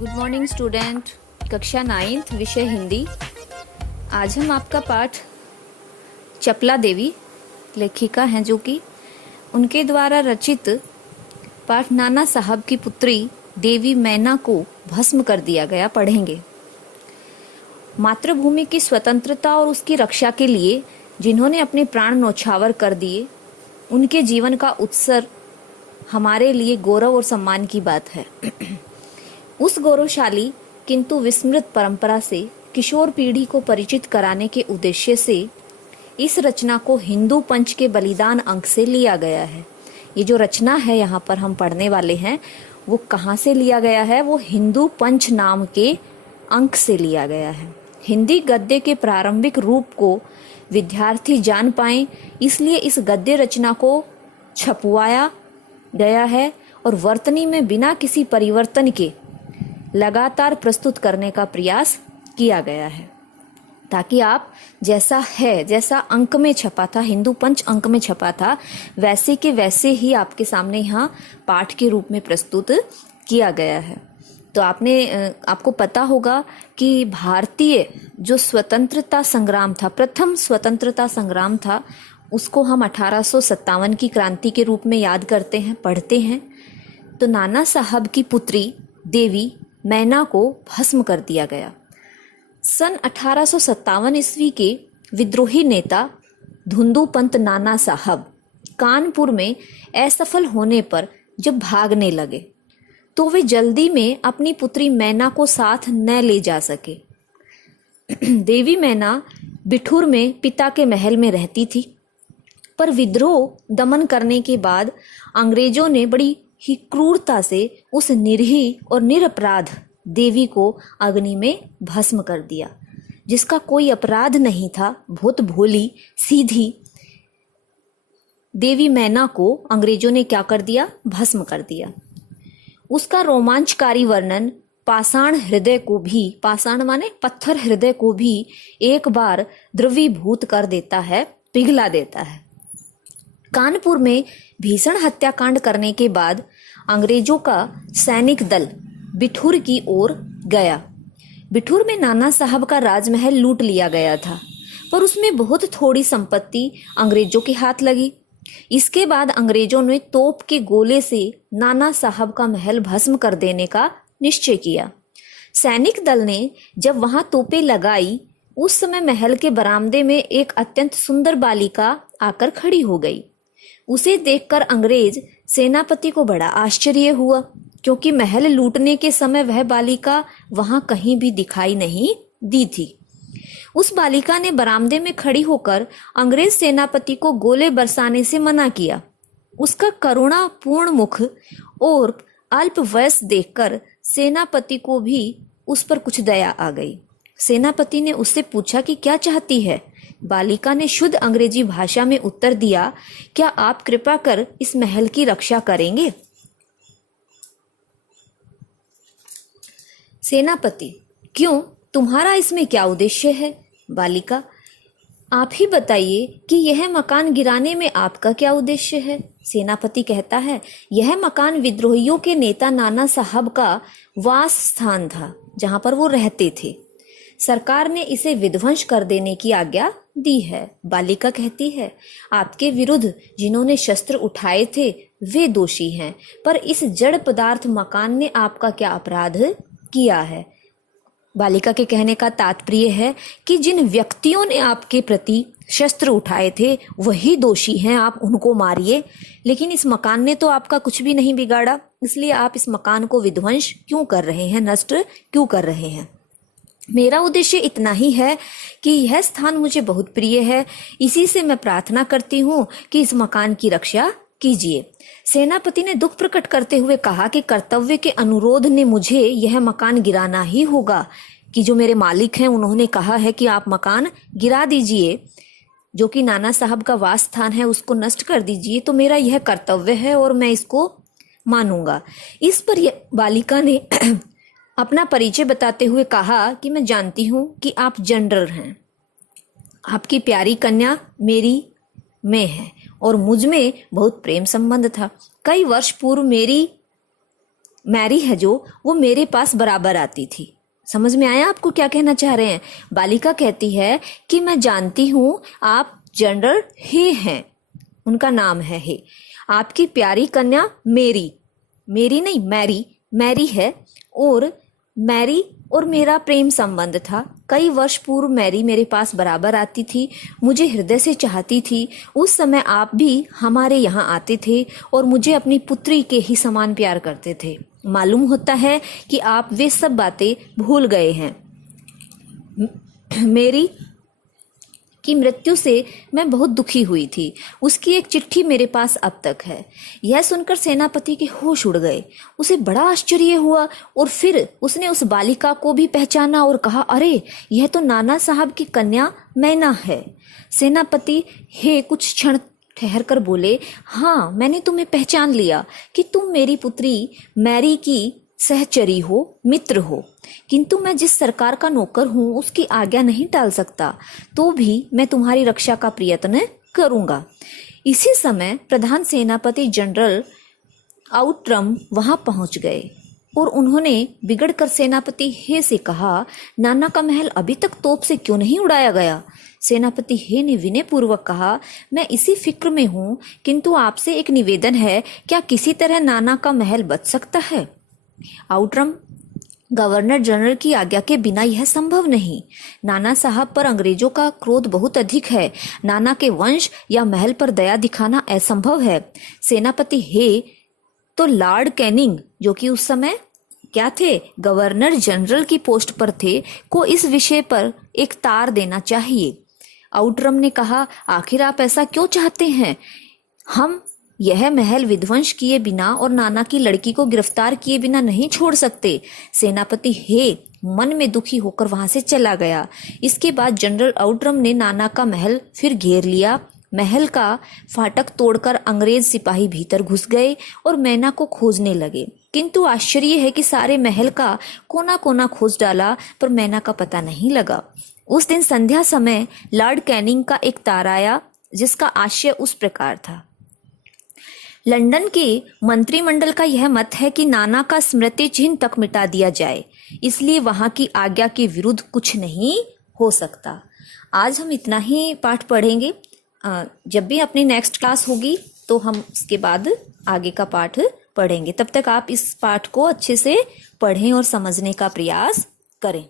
Good morning student. कक्षा 9 विषय हिंदी। आज हम आपका पाठ चपला देवी लेखिका हैं जो कि उनके द्वारा रचित पाठ नाना साहब की पुत्री देवी मैना को भस्म कर दिया गया पढ़ेंगे। मातृभूमि की स्वतंत्रता और उसकी रक्षा के लिए जिन्होंने अपने प्राण न्यौछावर कर दिए, उनके जीवन का उत्सर्ग हमारे लिए गौरव और सम्मान की बात है। उस गौरवशाली किंतु विस्मृत परंपरा से किशोर पीढ़ी को परिचित कराने के उद्देश्य से इस रचना को हिंदू पंच के बलिदान अंक से लिया गया है। ये जो रचना है यहाँ पर हम पढ़ने वाले हैं वो कहाँ से लिया गया है? वो हिंदू पंच नाम के अंक से लिया गया है। हिंदी गद्य के प्रारंभिक रूप को विद्यार्थी जान पाएं, इसलिए इस गद्य रचना को छपवाया गया है और वर्तनी में बिना किसी परिवर्तन के लगातार प्रस्तुत करने का प्रयास किया गया है, ताकि आप जैसा अंक में छपा था, हिंदू पंच अंक में छपा था, वैसे के वैसे ही आपके सामने यहाँ पाठ के रूप में प्रस्तुत किया गया है। तो आपको पता होगा कि भारतीय जो स्वतंत्रता संग्राम था, प्रथम स्वतंत्रता संग्राम था, उसको हम 1857 की क्रांति के रूप में याद करते हैं, पढ़ते हैं। तो नाना साहब की पुत्री देवी मैना को भस्म कर दिया गया। सन 1857 ईस्वी के विद्रोही नेता धुंधु पंत नाना साहब कानपुर में असफल होने पर जब भागने लगे तो वे जल्दी में अपनी पुत्री मैना को साथ न ले जा सके। देवी मैना बिठूर में पिता के महल में रहती थी, पर विद्रोह दमन करने के बाद अंग्रेजों ने बड़ी ही क्रूरता से उस निर्ही और निरपराध देवी को अग्नि में भस्म कर दिया, जिसका कोई अपराध नहीं था। बहुत भोली सीधी देवी मैना को अंग्रेजों ने क्या कर दिया? भस्म कर दिया। उसका रोमांचकारी वर्णन पाषाण हृदय को भी, पाषाण माने पत्थर हृदय को भी एक बार द्रवीभूत कर देता है, पिघला देता है। कानपुर में भीषण हत्याकांड करने के बाद अंग्रेजों का सैनिक दल बिठूर की ओर गया। बिठूर में नाना साहब का राजमहल लूट लिया गया था, पर उसमें बहुत थोड़ी संपत्ति अंग्रेजों के हाथ लगी। इसके बाद अंग्रेजों ने तोप के गोले से नाना साहब का महल भस्म कर देने का निश्चय किया। सैनिक दल ने जब वहां तोपें लगाई, उस समय महल के बरामदे में एक अत्यंत सुंदर बालिका आकर खड़ी हो गई। उसे देखकर अंग्रेज सेनापति को बड़ा आश्चर्य हुआ, क्योंकि महल लूटने के समय वह बालिका वहां कहीं भी दिखाई नहीं दी थी। उस बालिका ने बरामदे में खड़ी होकर अंग्रेज सेनापति को गोले बरसाने से मना किया। उसका करुणापूर्ण मुख और अल्प वयस देखकर सेनापति को भी उस पर कुछ दया आ गई। सेनापति ने उससे पूछा कि क्या चाहती है। बालिका ने शुद्ध अंग्रेजी भाषा में उत्तर दिया, क्या आप कृपा कर इस महल की रक्षा करेंगे? सेनापति, क्यों, तुम्हारा इसमें क्या उद्देश्य है? बालिका, आप ही बताइए कि यह मकान गिराने में आपका क्या उद्देश्य है? सेनापति कहता है, यह मकान विद्रोहियों के नेता नाना साहब का वास स्थान था, जहां पर वो रहते थे। सरकार ने इसे विध्वंस कर देने की आज्ञा दी है। बालिका कहती है, आपके विरुद्ध जिन्होंने शस्त्र उठाए थे वे दोषी हैं, पर इस जड़ पदार्थ मकान ने आपका क्या अपराध किया है? बालिका के कहने का तात्पर्य है कि जिन व्यक्तियों ने आपके प्रति शस्त्र उठाए थे वही दोषी हैं, आप उनको मारिए। लेकिन इस मकान ने तो आपका कुछ भी नहीं बिगाड़ा, इसलिए आप इस मकान को विध्वंस क्यों कर रहे हैं, नष्ट क्यों कर रहे हैं? मेरा उद्देश्य इतना ही है कि यह स्थान मुझे बहुत प्रिय है, इसी से मैं प्रार्थना करती हूँ कि इस मकान की रक्षा कीजिए। सेनापति ने दुख प्रकट करते हुए कहा कि कर्तव्य के अनुरोध ने मुझे यह मकान गिराना ही होगा, कि जो मेरे मालिक हैं उन्होंने कहा है कि आप मकान गिरा दीजिए, जो कि नाना साहब का वास स्थान है उसको नष्ट कर दीजिए, तो मेरा यह कर्तव्य है और मैं इसको मानूंगा। इस पर बालिका ने अपना परिचय बताते हुए कहा कि मैं जानती हूं कि आप जनरल हैं, आपकी प्यारी कन्या मेरी में है और मुझ में बहुत प्रेम संबंध था। कई वर्ष पूर्व मेरी मैरी है जो, वो मेरे पास बराबर आती थी। समझ में आया आपको क्या कहना चाह रहे हैं? बालिका कहती है कि मैं जानती हूँ आप जनरल हे हैं, उनका नाम है हे, आपकी प्यारी कन्या मेरी, मेरी नहीं मैरी, मैरी है, और मैरी और मेरा प्रेम संबंध था। कई वर्ष पूर्व मैरी मेरे पास बराबर आती थी, मुझे हृदय से चाहती थी। उस समय आप भी हमारे यहाँ आते थे और मुझे अपनी पुत्री के ही समान प्यार करते थे। मालूम होता है कि आप वे सब बातें भूल गए हैं। मेरी की मृत्यु से मैं बहुत दुखी हुई थी। उसकी एक चिट्ठी मेरे पास अब तक है। यह सुनकर सेनापति के होश उड़ गए। उसे बड़ा आश्चर्य हुआ और फिर उसने उस बालिका को भी पहचाना और कहा, अरे यह तो नाना साहब की कन्या मैना है। सेनापति हे कुछ क्षण ठहर कर बोले, हाँ मैंने तुम्हें पहचान लिया कि तुम मेरी पुत्री मैरी की सहचरी हो, मित्र हो, किंतु मैं जिस सरकार का नौकर हूँ उसकी आज्ञा नहीं टाल सकता, तो भी मैं तुम्हारी रक्षा का प्रयत्न करूंगा। इसी समय प्रधान सेनापति जनरल आउट्रम वहां पहुंच गए और उन्होंने बिगड़कर सेनापति हे से कहा, नाना का महल अभी तक तोप से क्यों नहीं उड़ाया गया? सेनापति हे ने विनय पूर्वक कहा, मैं इसी फिक्र में हूँ, किंतु आपसे एक निवेदन है, क्या किसी तरह नाना का महल बच सकता है? आउट्रम, गवर्नर जनरल की आज्ञा के बिना यह संभव नहीं। नाना साहब पर अंग्रेजों का क्रोध बहुत अधिक है। नाना के वंश या महल पर दया दिखाना असंभव है। सेनापति हे तो लॉर्ड कैनिंग, जो कि उस समय क्या थे, गवर्नर जनरल की पोस्ट पर थे, को इस विषय पर एक तार देना चाहिए। आउट्रम ने कहा, आखिर आप ऐसा क्यों चाहते हैं? हम यह महल विध्वंस किए बिना और नाना की लड़की को गिरफ्तार किए बिना नहीं छोड़ सकते। सेनापति हे मन में दुखी होकर वहां से चला गया। इसके बाद जनरल आउट्रम ने नाना का महल फिर घेर लिया। महल का फाटक तोड़कर अंग्रेज सिपाही भीतर घुस गए और मैना को खोजने लगे, किंतु आश्चर्य है कि सारे महल का कोना कोना खोज डाला पर मैना का पता नहीं लगा। उस दिन संध्या समय लॉर्ड कैनिंग का एक तार आया, जिसका आशय उस प्रकार था, लंदन के मंत्रिमंडल का यह मत है कि नाना का स्मृति चिन्ह तक मिटा दिया जाए, इसलिए वहां की आज्ञा के विरुद्ध कुछ नहीं हो सकता। आज हम इतना ही पाठ पढ़ेंगे। जब भी अपनी नेक्स्ट क्लास होगी तो हम उसके बाद आगे का पाठ पढ़ेंगे। तब तक आप इस पाठ को अच्छे से पढ़ें और समझने का प्रयास करें।